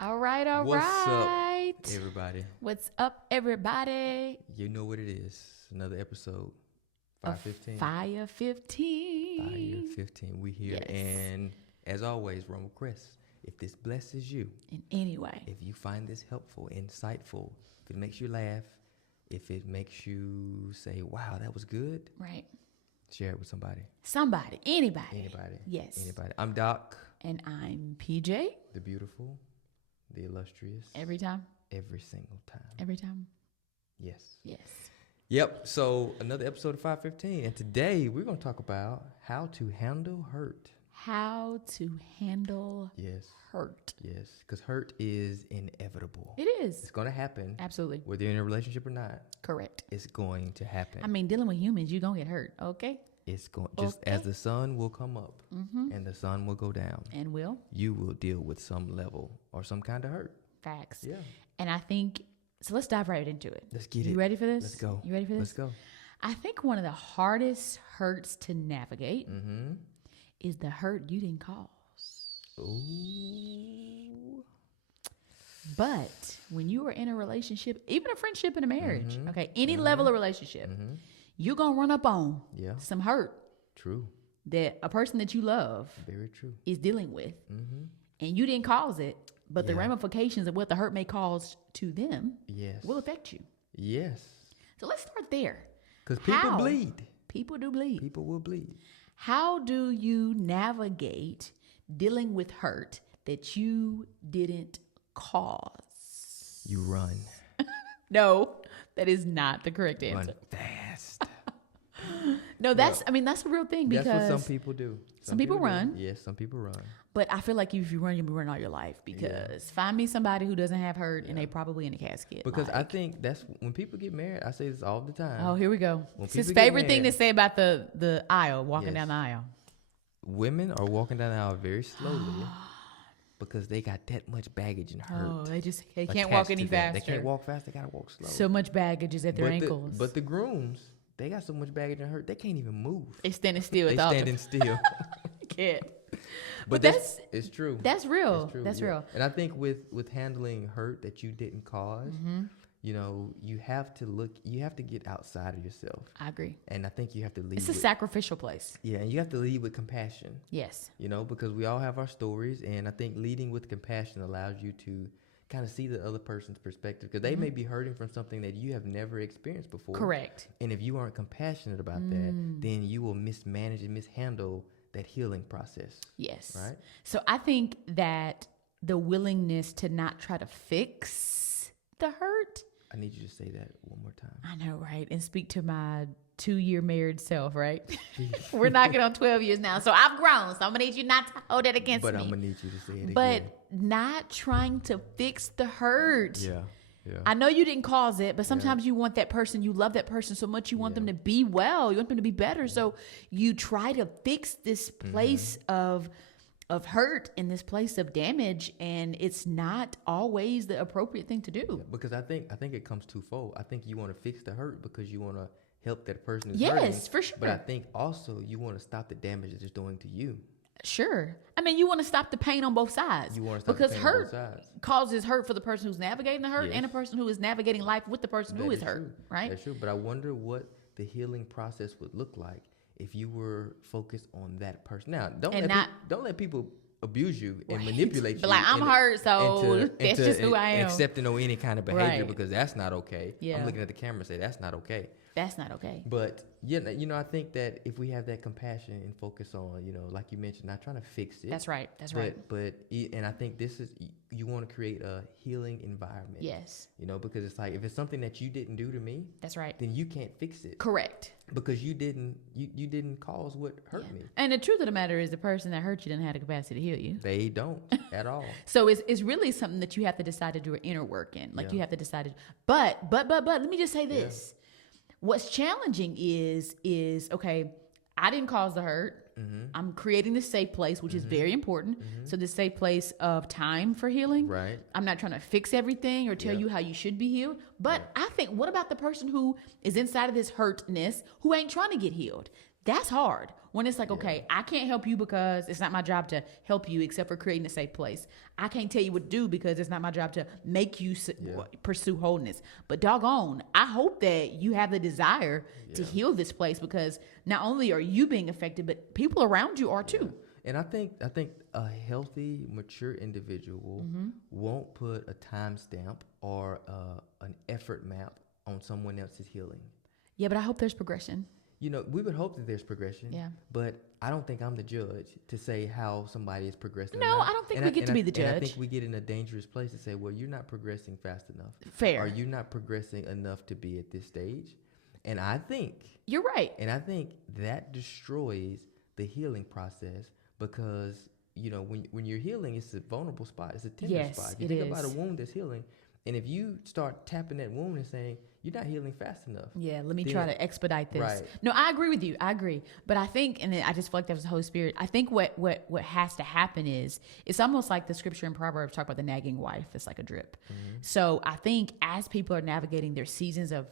All right, all What's right. up, everybody? What's up, everybody? You know what it is. Another episode. FIRE15. FIRE15. FIRE15. We here. Yes. And as always, run requests. If this blesses you, In any way. if you find this helpful, insightful, if it makes you laugh, if it makes you say, wow, that was good, Right. share it with somebody. Somebody. Anybody. Anybody. Yes. Anybody. I'm Doc, And I'm PJ. the beautiful, the illustrious. Every time. Every single time. Every time. Yes. Yes. Yep. So another episode of 515, and today we're going to talk about how to handle hurt. How to handle Yes. hurt. Yes. Because hurt is inevitable. It is. It's going to happen. Absolutely. Whether you're in a relationship or not. Correct. It's going to happen. I mean, dealing with humans, you're going to get hurt. Okay? It's going just as the sun will come up and the sun will go down. And will. You will deal with some level or some kind of hurt. Facts. Yeah. And I think, so let's dive right into it. Let's get it. You ready for this? Let's go. You ready for this? Let's go. I think one of the hardest hurts to navigate is the hurt you didn't cause. Ooh. But when you are in a relationship, even a friendship and a marriage, okay, any level of relationship, you're going to run up on Yeah. some hurt True. that a person that you love Very true. is dealing with. And you didn't cause it, but the Yeah. ramifications of what the hurt may cause to them Yes. will affect you. Yes. So let's start there. Because people How? bleed. People do bleed. People will bleed. How do you navigate dealing with hurt that you didn't cause? You run. No, that is not the correct answer. Run fast. No, that's I mean that's a real thing because That's what some people do. some people do. run. Yes, some people run. but I feel like if you run, you'll be running all your life because find me somebody who doesn't have hurt and they probably in a casket. Because I like, think that's when people get married. I say this all the time. oh, here we go. When It's his people get favorite thing to married- say about the aisle, walking Yes. down the aisle. Women are walking down the aisle very slowly because they got that much baggage and hurt. Oh, they can't attached walk to any them. faster. They can't walk fast. They gotta walk slow. So much baggage is at their ankles. But the grooms, they got so much baggage and hurt. They can't even move. they standing still They at the altar. standing still. Can't. But that's it's true. that's real. It's true, That's yeah. real. And I think with handling hurt that you didn't cause, you know, you have to get outside of yourself. I agree. And I think you have to lead It's a with, sacrificial place. yeah, and you have to lead with compassion, Yes. you know, because we all have our stories. And I think leading with compassion allows you to kind of see the other person's perspective because they may be hurting from something that you have never experienced before. Correct. And if you aren't compassionate about that, then you will mismanage and mishandle that healing process. Yes. Right? So I think that the willingness to not try to fix the hurt. I need you to say that one more time. I know, right? And speak to my 2-year married self, right? We're knocking on 12 years now. So I've grown. So I'm going to need you not to hold that against But me. I'm going to need you to say it But again. not trying to fix the hurt. Yeah. Yeah. I know you didn't cause it, but sometimes you want that person, you love that person so much, you want them to be well, you want them to be better. So you try to fix this place of hurt and this place of damage, and it's not always the appropriate thing to do. Because I think it comes twofold. I think you want to fix the hurt because you want to help that person who's Yes, hurting. for sure. But I think also you want to stop the damage that it's doing to you. Sure. I mean, you want to stop the pain on both sides. You want to stop because the pain on hurt both sides. causes hurt for the person who's navigating the hurt Yes. and a person who is navigating life with the person who That is hurt, true. right? That's true. But I wonder what the healing process would look like if you were focused on that person. Now, don't let people abuse you and Right. manipulate you. But like, I'm hurt, so into- that's into just who I am. Accepting or any kind of behavior Right. because that's not okay. Yeah. I'm looking at the camera and say that's not okay. That's not okay. But yeah, you know, I think that if we have that compassion and focus on, you know, like you mentioned, not trying to fix it. That's right. That's right. And I think this is you want to create a healing environment. Yes. You know, because it's like if it's something that you didn't do to me, That's right. then you can't fix it Correct. because you didn't cause what hurt Yeah. me. And the truth of the matter is the person that hurt you didn't have the capacity to heal you. They don't at all. So it's really something that you have to decide to do an inner work in. Like Yeah. you have to decide to, but let me just say this. What's challenging is okay, I didn't cause the hurt. I'm creating this safe place, which is very important. So this safe place of time for healing. Right. I'm not trying to fix everything or tell you how you should be healed. But I think, what about the person who is inside of this hurtness who ain't trying to get healed? That's hard. When it's like, okay, I can't help you because it's not my job to help you except for creating a safe place. I can't tell you what to do because it's not my job to make you pursue wholeness. But doggone, I hope that you have the desire to heal this place, because not only are you being affected, but people around you are too. And I think a healthy, mature individual won't put a timestamp or an effort map on someone else's healing. Yeah, but I hope there's progression. You know, we would hope that there's progression. Yeah. But I don't think I'm the judge to say how somebody is progressing. No, I don't think we get to be the judge. And I think we get in a dangerous place to say, well, you're not progressing fast enough. Fair. Or you're not progressing enough to be at this stage. And I think you're right. And I think that destroys the healing process, because, you know, when you're healing, it's a vulnerable spot. It's a tender spot. You think about a wound that's healing, and if you start tapping that wound and saying, you're not healing fast enough. Yeah, let me try to expedite this. Right. No, I agree with you. I agree. But I think, and I just feel like that was the Holy Spirit, I think what has to happen is, it's almost like the scripture in Proverbs talk about the nagging wife. It's like a drip. So I think as people are navigating their seasons of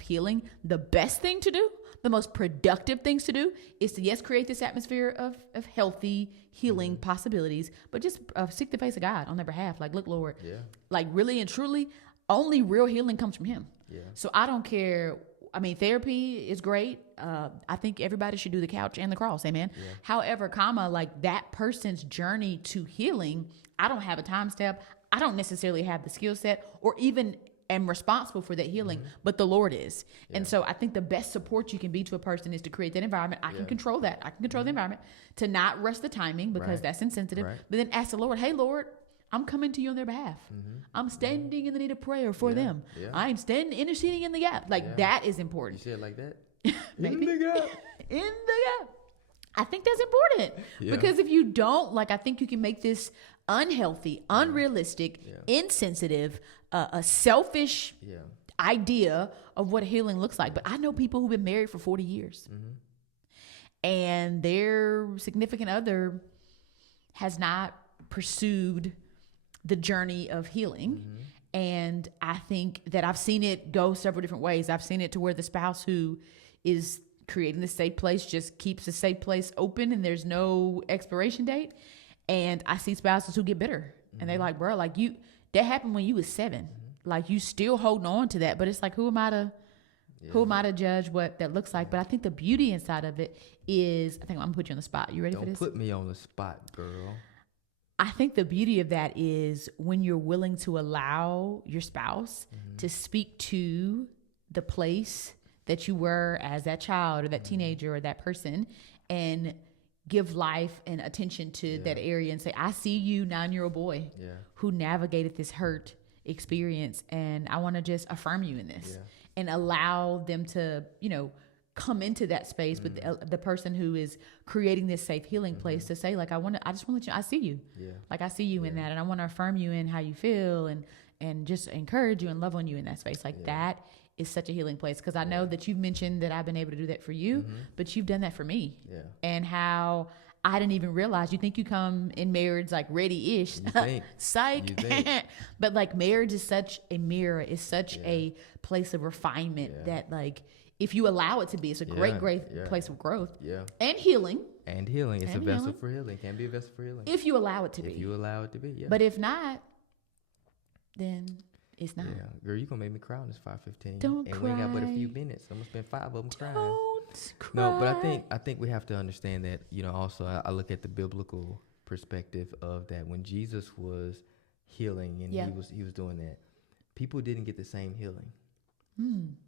healing, the best thing to do, the most productive things to do, is to, yes, create this atmosphere of healthy healing possibilities, but just seek the face of God on their behalf. Like, look, Lord, like really and truly, only real healing comes from Him. Yeah. So I don't care. I mean, therapy is great. I think everybody should do the couch and the cross. Amen. Yeah. However, like that person's journey to healing, I don't have a time step. I don't necessarily have the skill set or even am responsible for that healing, but the Lord is. Yeah. And so I think the best support you can be to a person is to create that environment. I can control that. I can control the environment, to not rush the timing because that's insensitive, but then ask the Lord, hey, Lord, I'm coming to you on their behalf. I'm standing in the need of prayer for them. Yeah. I'm standing, interceding in the gap. Like that is important. You say it like that? Maybe. In the gap. In the gap. I think that's important because if you don't, like, I think you can make this unhealthy, unrealistic, insensitive, a selfish idea of what healing looks like. But I know people who've been married for 40 years and their significant other has not pursued the journey of healing. And I think that I've seen it go several different ways. I've seen it to where the spouse who is creating the safe place just keeps the safe place open and there's no expiration date. And I see spouses who get bitter and they like, bro, like that happened when you was 7. Like you still holding on to that, but it's like, who am I to judge what that looks like? But I think the beauty inside of it is, I think I'm gonna put you on the spot. You ready for this? Don't put me on the spot, girl. I think the beauty of that is when you're willing to allow your spouse to speak to the place that you were as that child or that teenager or that person, and give life and attention to that area and say, I see you, 9-year-old boy who navigated this hurt experience, and I want to just affirm you in this and allow them to, you know, come into that space with the person who is creating this safe healing place to say, like, I just want to let you, I see you. Like, I see you in that, and I want to affirm you in how you feel and just encourage you and love on you in that space. Like that is such a healing place. Because I know that you've mentioned that I've been able to do that for you, but you've done that for me. And how I didn't even realize. You think you come in marriage like ready-ish. Psych. But like marriage is such a mirror. It's such a place of refinement that, like, if you allow it to be, it's a great place of growth and healing. It's a vessel for healing. Can be a vessel for healing. If you allow it to be. If you allow it to be, But if not, then it's not. Yeah, girl, you gonna make me cry on this FIRE15. Don't cry. And we ain't got but a few minutes. I'm gonna spend 5 of them crying. Don't cry. No, but I think we have to understand that, you know, also I look at the biblical perspective of that when Jesus was healing and he was doing that, people didn't get the same healing.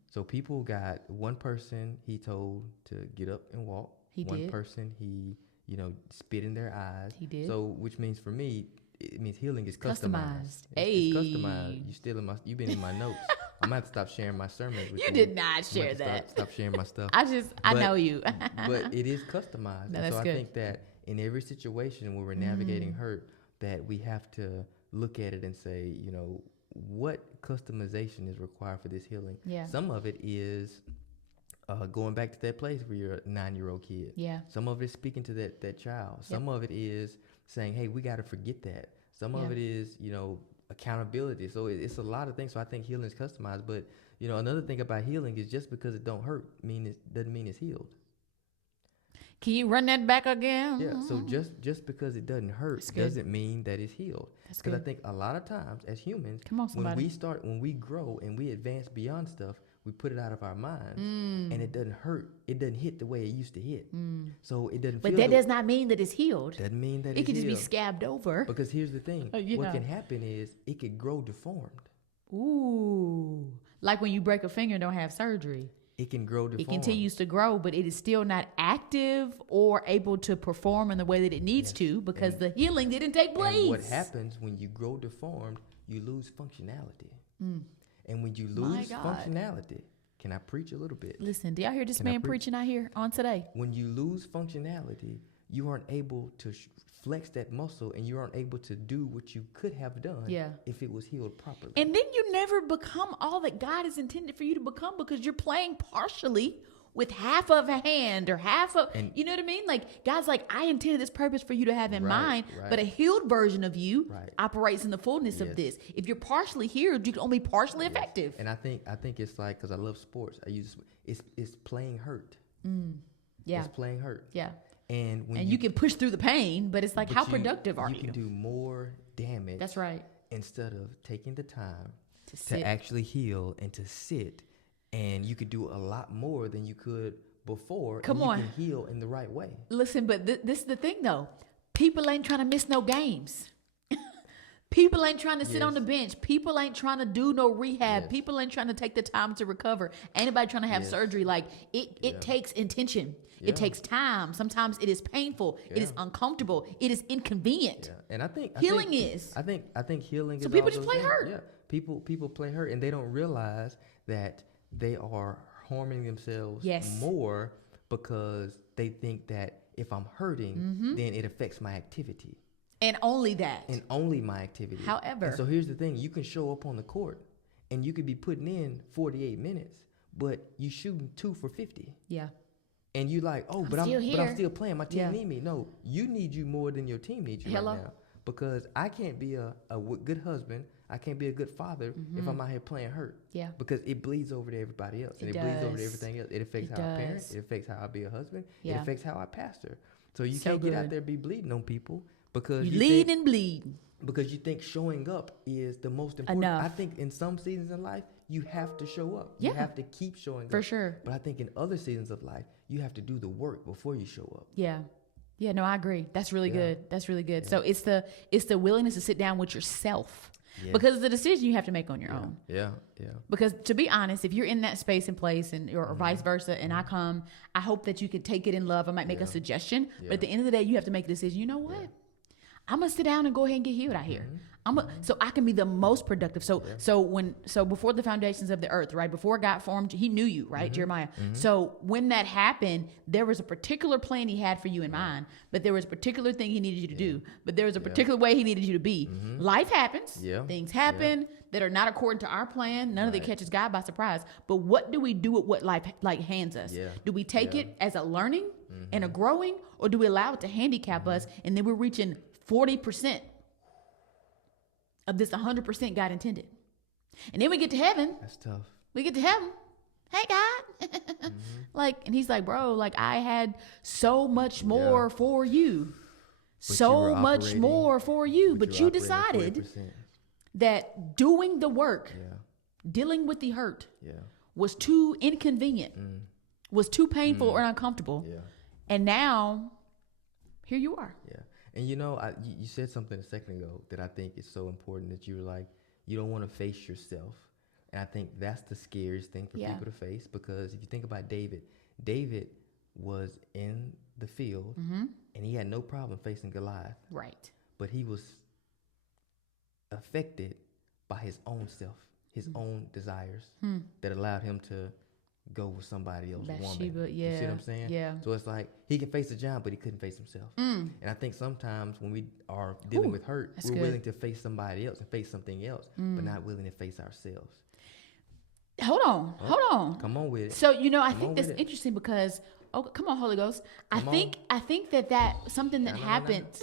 So people got one person he told to get up and walk. One person he, you know, spit in their eyes. He did. So which means for me, it means healing is customized. It's customized. You've been in my notes. I'm gonna have to stop sharing my sermons with you. You did not share that. Stop sharing my stuff. I know you. But it is customized. No, that's so good. I think that in every situation where we're navigating hurt, that we have to look at it and say, you know, what customization is required for this healing? Yeah. Some of it is going back to that place where you're a 9-year-old kid. Yeah. Some of it is speaking to that child. Some of it is saying, hey, we got to forget that. Some of it is, you know, accountability. So it's a lot of things. So I think healing is customized. But, you know, another thing about healing is just because it don't hurt doesn't mean it's healed. Can you run that back again? Yeah. So just because it doesn't hurt doesn't mean that it's healed. Because I think a lot of times as humans, when we grow and we advance beyond stuff, we put it out of our minds, and it doesn't hurt. It doesn't hit the way it used to hit. So it doesn't. But that does not mean that it's healed. Doesn't mean that it can just be scabbed over. Because here's the thing: what can happen is it could grow deformed. Ooh, like when you break a finger and don't have surgery. It can grow deformed. It continues to grow, but it is still not active or able to perform in the way that it needs to because the healing didn't take place. And what happens when you grow deformed, you lose functionality. And when you lose functionality, can I preach a little bit? Listen, do y'all hear this man preaching out here on today? When you lose functionality, you aren't able to flex that muscle, and you aren't able to do what you could have done if it was healed properly. And then you never become all that God has intended for you to become because you're playing partially with half of a hand or half of, you know what I mean? Like God's like, I intended this purpose for you to have in mind, but a healed version of you operates in the fullness of this. If you're partially healed, you can only be partially effective. And I think it's like, because I love sports, it's playing hurt. Yeah. It's playing hurt. Yeah. And you can push through the pain, but it's like, how productive are you? You can do more damage. That's right. Instead of taking the time to actually heal and to sit, and you could do a lot more than you could before. You can heal in the right way. Listen, but this is the thing, though. People ain't trying to miss no games. People ain't trying to sit on the bench. People ain't trying to do no rehab. People ain't trying to take the time to recover. Anybody trying to have surgery, like it takes intention. It takes time. Sometimes it is painful. It is uncomfortable. It is inconvenient. Yeah. And I think healing is. I think healing is. So people just play hurt. Yeah. People play hurt, and they don't realize that they are harming themselves more because they think that if I'm hurting, then it affects my activity. And only that. And only my activity. However. And so here's the thing. You can show up on the court, and you could be putting in 48 minutes, but you shooting 2 for 50. Yeah. And you like, I'm still playing. My team need me. No, you need you more than your team needs you right now. Because I can't be a good husband. I can't be a good father if I'm out here playing hurt. Yeah. Because it bleeds over to everybody else. And it bleeds over to everything else. It affects how I parent. It affects how I be a husband. It affects how I pastor. So you can't get out there and be bleeding on people because you lead and bleed. Because you think showing up is the most important. I think in some seasons in life, you have to show up. You have to keep showing up. For sure. But I think in other seasons of life, you have to do the work before you show up. Yeah. Yeah, no, I agree. That's really good. That's really good. So it's the willingness to sit down with yourself. Yeah. Because it's a decision you have to make on your own. Yeah. Because to be honest, if you're in that space and place or vice versa, and I come, I hope that you can take it in love. I might make a suggestion, but at the end of the day, you have to make a decision. You know what? I'm gonna sit down and go ahead and get healed out here. So I can be the most productive. So before the foundations of the earth, right? Before God formed you, he knew you, right? Jeremiah. So when that happened, there was a particular plan he had for you in mind, but there was a particular thing he needed you to do, but there was a particular way he needed you to be. Life happens. Things happen that are not according to our plan. None of it catches God by surprise. But what do we do with what life hands us? Do we take it as a learning and a growing, or do we allow it to handicap us, and then we're reaching 40% of this 100% God intended? And then we get to heaven. That's tough. We get to heaven. Hey, God. And he's like, bro, I had so much more for you. But so much more for you. But you decided that doing the work, dealing with the hurt, was too inconvenient, was too painful or uncomfortable. And now, here you are. Yeah. And you said something a second ago that I think is so important, that you were like, you don't want to face yourself. And I think that's the scariest thing for people to face, because if you think about David was in the field and he had no problem facing Goliath. Right. But he was affected by his own self, his own desires that allowed him to go with somebody else, woman. You see what I'm saying? Yeah. So it's like he can face the giant, but he couldn't face himself. And I think sometimes when we are dealing with hurt, we're willing to face somebody else and face something else, but not willing to face ourselves. Hold on. Come on with it. So I think that's interesting because come on, Holy Ghost. I think that something that happens,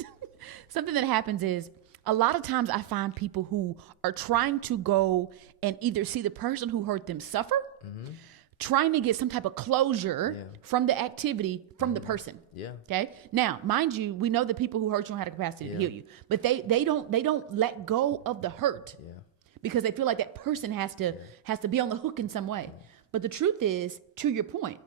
something that happens is, a lot of times I find people who are trying to go and either see the person who hurt them suffer, trying to get some type of closure from the activity from the person. Yeah. Okay. Now, mind you, we know that people who hurt you don't have the capacity to heal you, but they don't let go of the hurt because they feel like that person has to be on the hook in some way. But the truth is, to your point,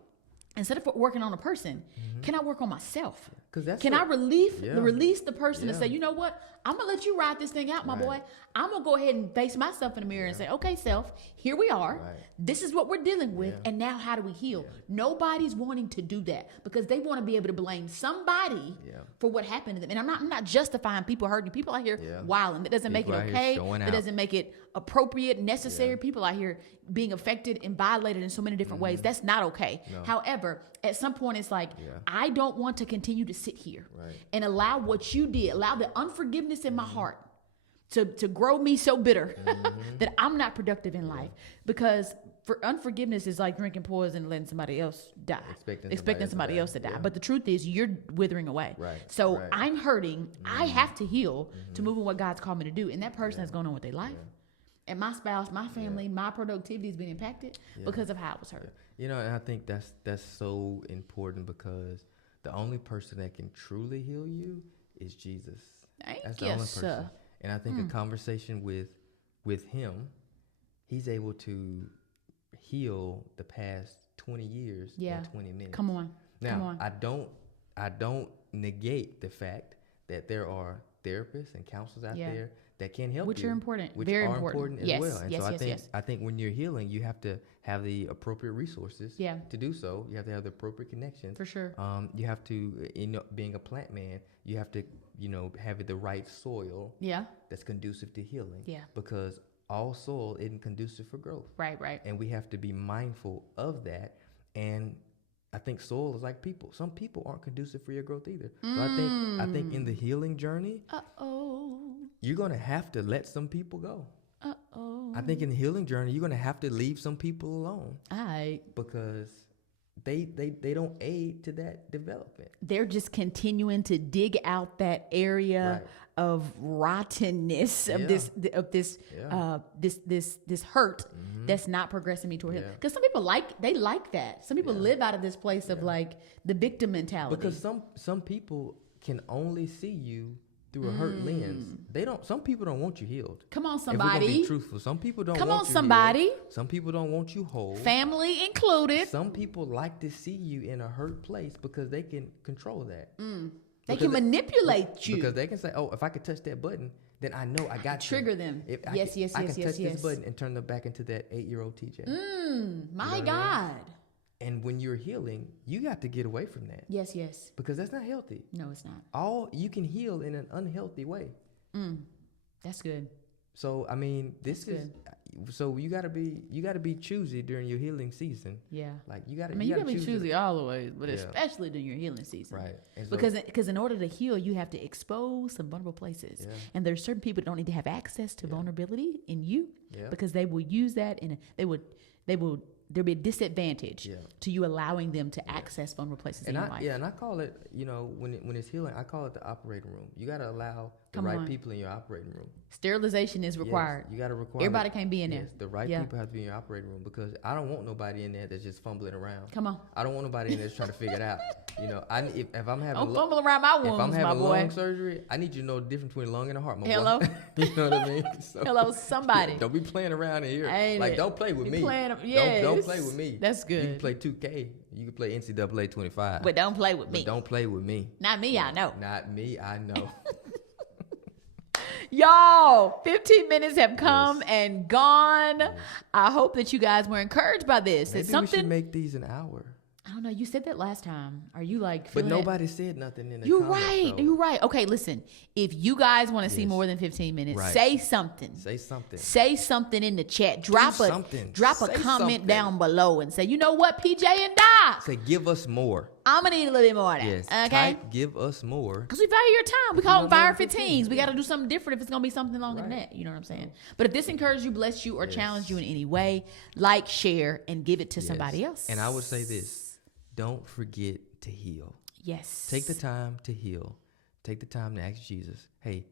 instead of working on a person, can I work on myself? Can I release the person and say, you know what? I'm going to let you ride this thing out, my boy. I'm going to go ahead and face myself in the mirror and say, okay, self, here we are. Right. This is what we're dealing with. And now how do we heal? Nobody's wanting to do that because they want to be able to blame somebody for what happened to them. And I'm not justifying people hurting. People out here wilding. That doesn't make it okay. That doesn't make it appropriate, necessary. People out here being affected and violated in so many different ways. That's not okay. No. However, at some point it's like, I don't want to continue to sit here and allow what you did, allow the unforgiveness in my heart to grow me so bitter that I'm not productive in life. Because for unforgiveness is like drinking poison and letting somebody else die, expecting somebody else to die. But the truth is you're withering away. So I'm hurting. I have to heal to move in what God's called me to do. And that person is going on with their life. And my spouse, my family, my productivity has been impacted because of how I was hurt. You know, and I think that's so important because the only person that can truly heal you is Jesus. That's the only person. Sir. And I think a conversation with him, he's able to heal the past 20 years in 20 minutes. Come on. Now, I don't negate the fact that there are therapists and counselors out there that can help which you. Are important. Which Very are important. as well. And so I think when you're healing, you have to have the appropriate resources to do so. You have to have the appropriate connections. For sure. You have to, being a plant man, you have to, have the right soil that's conducive to healing. Yeah. Because all soil isn't conducive for growth. Right. And we have to be mindful of that. And I think soil is like people. Some people aren't conducive for your growth either. So I think in the healing journey, you're going to have to let some people go. I think in the healing journey, you're going to have to leave some people alone. Because they don't aid to that development. They're just continuing to dig out that area of rottenness of this hurt that's not progressing me toward healing. Because some people like that. Some people live out of this place of like the victim mentality. Because some people can only see you through a hurt lens. Some people don't want you healed. Come on, somebody. If we're gonna be truthful, some people don't want you healed. Some people don't want you whole. Family included. Some people like to see you in a hurt place because they can control that. They can manipulate you. Because they can say, if I could touch that button, then I know I got trigger them. I can touch this button and turn them back into that 8-year-old TJ. My God. And when you're healing, you got to get away from that. Yes. Because that's not healthy. No, it's not. You can heal in an unhealthy way. That's good. So I mean, so you gotta be choosy during your healing season. Yeah. Like you gotta be choosy all the way, but especially during your healing season. Right. So, because in order to heal, you have to expose some vulnerable places. Yeah. And there's certain people that don't need to have access to vulnerability in you because they will use that and there'll be a disadvantage to you allowing them to access vulnerable places in your life. Yeah, and I call it, when it's healing, I call it the operating room. You got to allow the right people in your operating room. Sterilization is required. Yes, you got to require. Everybody can't be in there. The right people have to be in your operating room because I don't want nobody in there that's just fumbling around. Come on. I don't want nobody in there that's trying to figure it out. If I'm having don't fumble around my wounds, if I'm having lung surgery, I need you to know the difference between a lung and a heart, my Hello? boy. You know what I mean? So, hello, somebody. Don't be playing around in here. Don't play with me. Don't play with me. That's good. You can play 2K. You can play NCAA 25. But don't play with me. Don't play with me. Not me, I know. Not me, I know. Y'all, 15 minutes have come and gone. Yes. I hope that you guys were encouraged by this. Maybe we should make these an hour. I don't know. You said that last time. Are you like? But nobody said nothing in the You're comments, right. so. You're right. Okay, listen. If you guys want to see more than 15 minutes, say something. Say something in the chat. Drop a comment down below and say, you know what, PJ and Doc. Say, give us more. I'm gonna need a little bit more of that. Yes. Okay. Give us more. Because we value your time. We call them FIRE15s. We got to do something different if it's gonna be something longer than that. You know what I'm saying? But if this encouraged you, blessed you, or challenged you in any way, like, share, and give it to somebody else. And I would say this. Don't forget to heal. Yes. Take the time to heal. Take the time to ask Jesus, hey,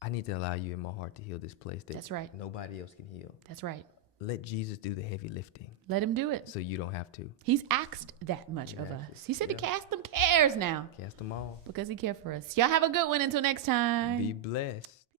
I need to allow you in my heart to heal this place that That's right. nobody else can heal. That's right. let Jesus do the heavy lifting. Let him do it. So you don't have to. He's asked that much of us. He said to cast them cares now. Cast them all. Because he cared for us. Y'all have a good one until next time. Be blessed.